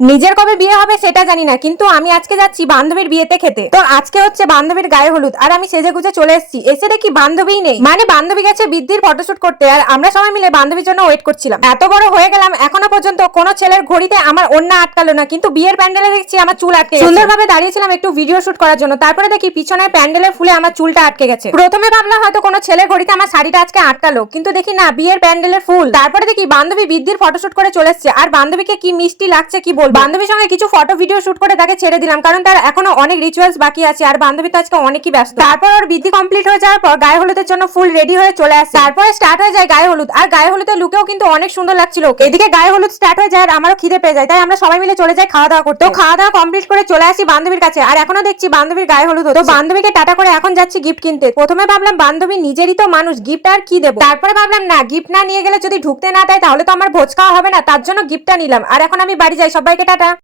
নিজের কবে বিয়ে হবে সেটা জানি না, কিন্তু আমি আজকে যাচ্ছি বান্ধবীর বিয়েতে খেতে। তো আজকে হচ্ছে বান্ধবীর গায়ে হলুদ, আর আমি সেজে গুজে চলে এসেছি। এসে দেখি বান্ধবীই নেই। মানে বান্ধবী গেছে বৃদ্ধির ফটোশুট করতে, আর আমরা সবাই মিলে বান্ধবীর জন্য ওয়েট করছিলাম। এত বড় হয়ে গেলাম, এখনো পর্যন্ত কোনো ছেলের ঘড়িতে আমার ওড়না আটকালো না, কিন্তু বিয়ের প্যান্ডেলে দেখছি আমার চুল আটকে গেছে। সুন্দরভাবে দাঁড়িয়েছিলাম একটু ভিডিও শুট করার জন্য, তারপরে দেখি পিছনের প্যান্ডেলের ফুলে আমার চুলটা আটকে গেছে। প্রথমে ভাবলাম হয়তো কোনো ছেলের ঘড়িতে আমার শাড়িটা আজকে আটকালো, কিন্তু দেখি না, বিয়ের প্যান্ডেলের ফুল। তারপরে দেখি বান্ধবী বৃদ্ধির ফটোশুট করে চলে এসেছে, আর বান্ধবীকে কি মিষ্টি লাগছে কি বলবো। বান্ধবীর সঙ্গে কিছু ফটো ভিডিও শুট করে তাকে ছেড়ে দিলাম, কারণ তার এখনো অনেক রিচুয়ালস বাকি আছে, আর বান্ধবী তো আজকে অনেকই ব্যস্ত। তারপর ওর বিধি কমপ্লিট হয়ে যাওয়ার পর গায়ে হলুদের জন্য ফুল রেডি হয়ে চলে আসে। তারপরে স্টার্ট হয়ে যায় গায়ে হলুদ, আর গায়ে হলুদের লুকেও কিন্তু অনেক সুন্দর লাগছিল। এদিকে গায়ে হলুদ স্টার্ট হয়ে যায় আর আমারও খিদে পেয়ে যায়, তাই আমরা সবাই মিলে চলে যাই খাওয়া দাওয়া করতে। তো খাওয়া দাওয়া কমপ্লিট করে চলে আসি বান্ধবীর কাছে, আর এখনো দেখছি বান্ধবীর গায়ে হলুদ হচ্ছে। তো বান্ধবীকে টাটা করে এখন যাচ্ছি গিফট কিনতে। প্রথমে ভাবলাম বান্ধবী নিজেরই তো মানুষ, গিফট আর কি দেবো। তারপরে ভাবলাম না, গিফট না নিয়ে গেলে যদি ঢুকতে না দেয় তাহলে তো আমার ভোজ খাওয়া হবে না, তার জন্য গিফটটা নিলাম। আর এখন আমি বাড়ি যাই, সবাইকে টাটা।